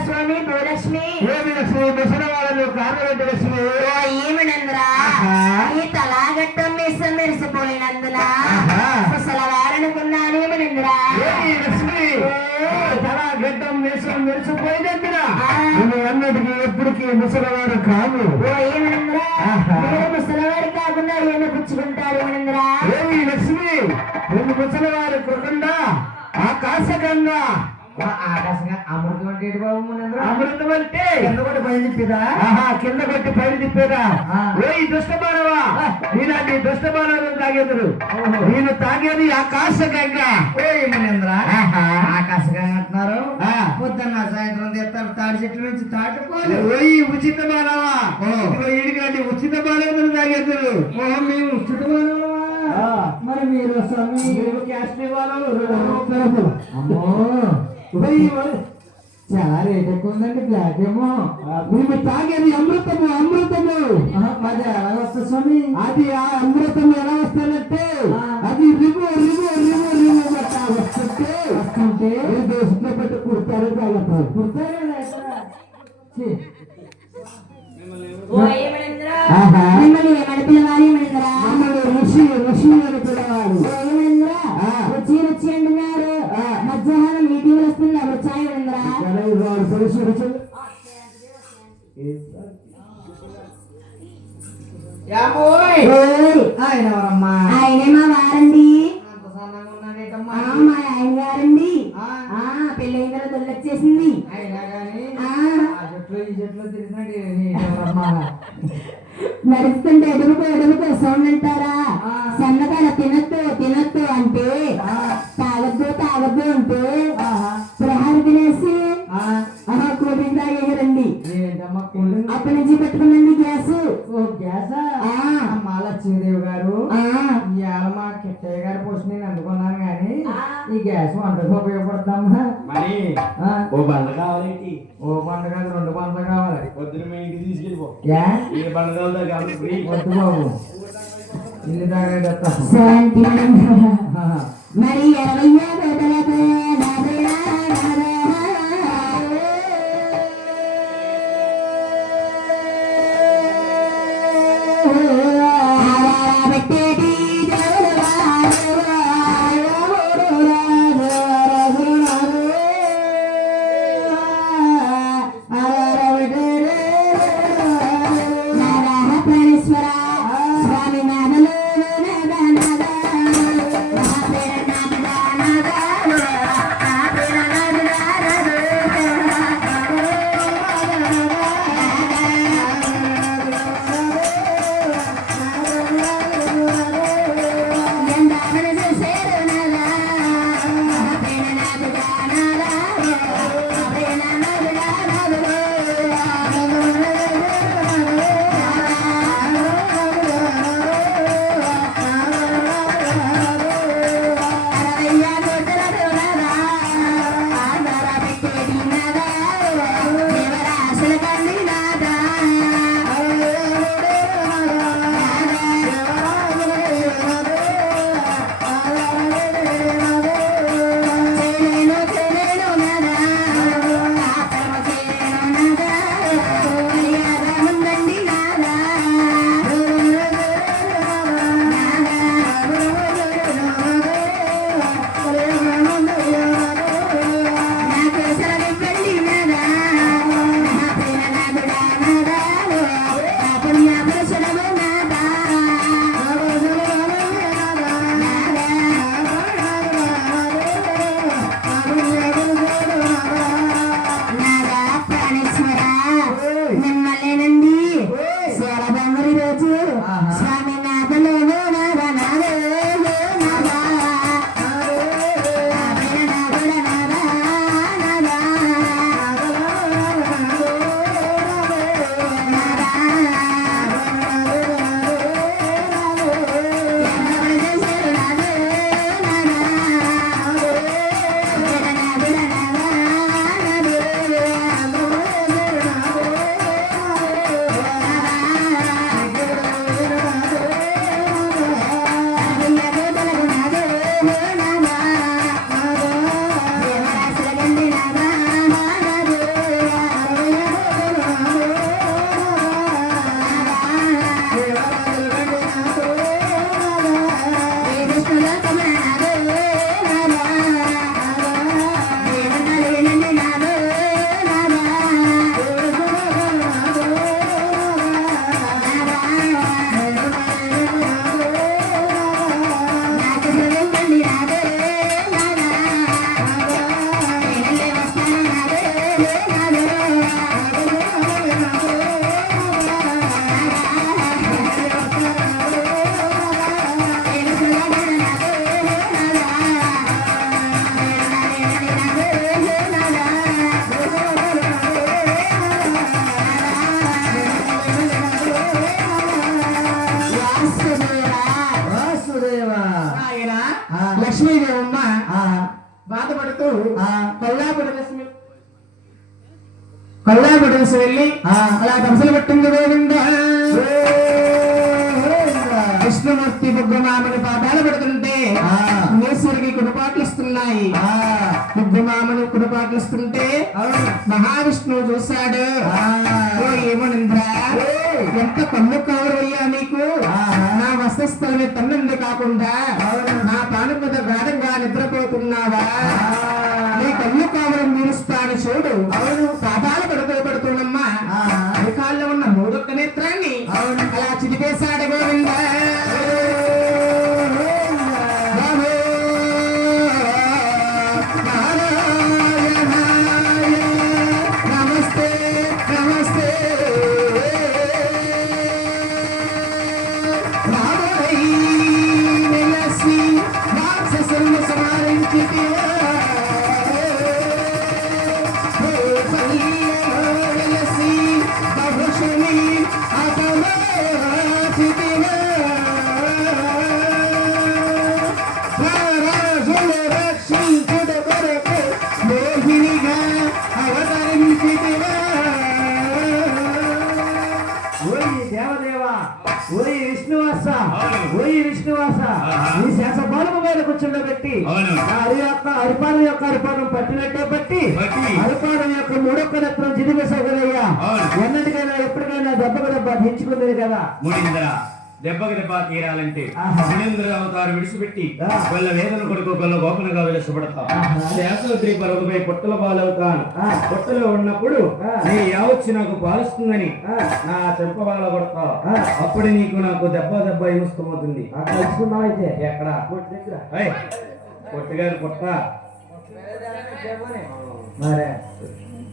స్వామి భూలక్ష్మి ఏమనందురా ఈ తలాగట్టం మీసం మెరిసిపోయినందున ముసలవారనుకున్నాను ఏమనందురా తలాగట్టం మీసం మెరిసిపోయినందున అన్నటికి ఎప్పటికీ ముసలవారు కాదు. ఏమనందురా ముసలవారు కాకుండా ఏమి పుచ్చుకుంటారు ఏమనందురా లక్ష్మి రెండు ముసలవారు కాకుండా ఆకాశంగా ఆకాశంగా అమృతం అంటే బాబు అమృతం అంటే కింద కొట్టి పైన తిప్పిరా కింద కొట్టి పైన తిప్పిరా ఈ దుష్టమానవా నీలాంటి దుష్టమానవులు తాగేదురు నేను తాగేది ఆకాశంగా మనేంద్ర ఆకాశంగా అంటున్నారు పొద్దున్న సాయంత్రం తెస్తారు తాడి చెట్ల నుంచి తాటిపోయి ఉచిత మానవా ఇడికండి ఉచిత మానవులు తాగేదురు మేము ఉచిత మానవా మరి మీరు స్వామి క్యాస్ట్ ఇవ్వాలి అమ్మో చాలా రేట్ ఎక్కువ ఉందండి బ్లాక్ ఏమో మేము తాగేది అమృతము అమృతము అది ఎలా వస్తుంది స్వామి అది ఆ అమృతం ఎలా వస్తుందంటే అది రివు రివు రివు రివు వస్తుంటే దోషంలో పెట్టి కుడతారు తాగుతారు ఋషి ఋషి అని పిలవాలి రుచి రుచి అంటున్నారు మధ్యాహ్నం మీటింగ్ వస్తుంది అప్పుడు చాయ్ ఉందిరా ఆయనే మా వారండి మా ఆయన గారండి పెళ్ళైన తర్వాత దొల్లొచ్చేసింది నడుస్తుంటే ఎడుగుతూ సౌండ్ అంటారా సన్నకాల తినొద్దు తినొద్దు అంటే తాగద్దు తాగద్దు అంటే ప్రహారం తినేసి కూల్ డ్రింక్ తాగేయరండి. అప్పటి నుంచి పెట్టుకుందండి గ్యాస్. మాలక్ష్మీదేవి గారు ఇవాళ మా కిట్టయ్య గారి పోస్ట్ నేను అందుకున్నాను కానీ ఈ గ్యాస్ వంటకు ఉపయోగపడతామా మరి ఓ బండ కావాలండి. ఓ బండ కాదు రెండు బండ్లు కావాలి. పొద్దున మీ ఇంటికి తీసుకెళ్ళిపో. ఏ బండ కావాలి వద్దు బాబు ఇల్లు తాగేట మరి 20 కొల్లాపురం వెళ్ళి అలా తమసలు పట్టింది గోవింద విష్ణుమూర్తి బుగ్గమామని పాదాలు పెడుతుంటే మునీశ్వరికి కుడిపాట్లు వస్తున్నాయి. బుగ్గమామని కుడిపాట్లు వస్తుంటే మహావిష్ణువు చూశాడు. ఏమనింద్రా, ఎంత కన్ను కావరయ్యా నీకు, నా వస్తస్థలమే తన్నుంది కాకుండా నా పాను మీద గాఢంగా నిద్రపోతున్నావా, నీ కన్ను కావరం మీరుస్తాను చూడు. పాదాలు పెడుతున్నమ్మా అరికాల్లో ఉన్న మూడొక్క నేత్రాన్ని అలా చిదిపేశాడు గోవింద. నమస్తే నమస్తే వెలసి రాక్షసులను సంహరించి కూర్చుండబెట్టి అరిపానం యొక్క అరిపానం పట్టినట్టే పట్టి అరిపానం యొక్క మూడొక్క నెత్రం జిదిమేసగలయ్యా. ఎన్నటికైనా ఎప్పటికైనా దెబ్బకు దెబ్బ తెచ్చుకున్నది కదా. దెబ్బకి దెబ్బ తీరాలంటే సురేంద్ర అవతారం విడిచిపెట్టి వాళ్ళ వేదన కొడుకు వాళ్ళ గోపనగా వెలసపడతాం. శాస్త్రి పర్వతపై పొట్టల పాలవుతాను. పొట్టలో ఉన్నప్పుడు నీ యావచ్చి నాకు పాలుస్తుందని నా చెంప బాల పడతావు. అప్పుడు నీకు నాకు దెబ్బ దెబ్బ ఇముస్తమవుతుంది. తెలుసుకున్నావు అయితే ఎక్కడ పొట్టుగారు పొట్ట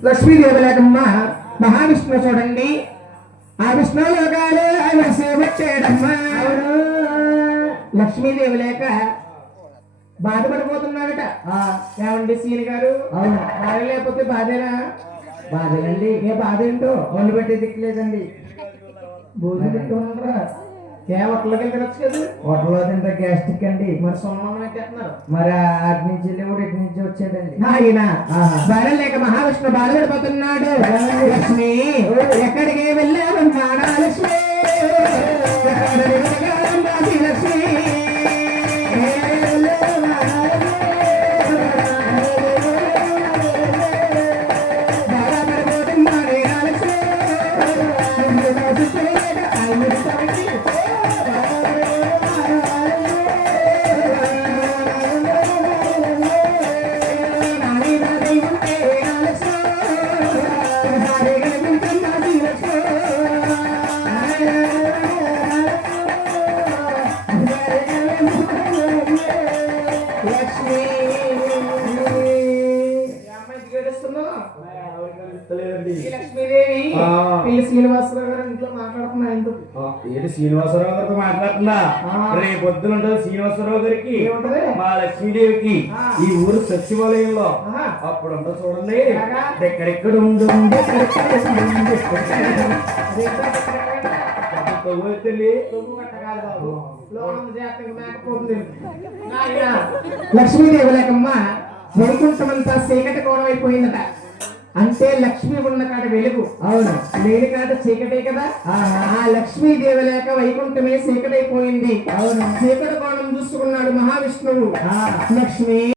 లక్ష్మీదేవి లేకమ్మ మహావిష్ణువు చూడండి. ఆ విష్ణువులో గారు ఆయన సేవచ్చాడమ్మా. లక్ష్మీదేవి లేక బాధపడిపోతున్నాడట. ఏమండి సీని గారు, బాధ లేకపోతే బాధేనా? బాధేనండి. ఏ బాధ ఏంటో వండి పెట్టే దిక్కులేదండి. భోజనం పెట్టుకున్నారా? ఏ హోటల్లోకి వెళ్ళవచ్చు కదా. హోటల్లో తింటే గ్యాస్ట్రిక్ అండి. మరి సొమ్మం పెట్టేస్తున్నారు. మరి అటు నుంచి వెళ్ళి కూడా ఇటు నుంచి వచ్చేదండి. ఆయన భార్య లేక మహావిష్ణువు బాధపడిపోతున్నాడు. లక్ష్మి ఎక్కడికి వెళ్ళామన్నాడా? లక్ష్మి లక్ష్మి శ్రీనివాసరావు గారు ఇంట్లో మాట్లాడుతున్నా. ఏంటి శ్రీనివాసరావు గారితో మాట్లాడుతున్నా? రేపు పొద్దున ఉంటుంది శ్రీనివాసరావు గారికి మా లక్ష్మీదేవికి ఈ ఊరు సచివాలయంలో. అప్పుడు ఉంటుంది చూడండి. ఎక్కడెక్కడ లక్ష్మీదేవి లేకమ్మ వైకుంఠమంతా చీకటి కోణం అయిపోయిందట. అంటే లక్ష్మి ఉన్న కాడ వెలుగు, అవును, లేని కాడ చీకటే కదా. ఆ లక్ష్మీదేవి లేక వైకుంఠమే చీకటైపోయింది. అవును, చీకటి కోణం చూసుకున్నాడు మహావిష్ణువు. లక్ష్మి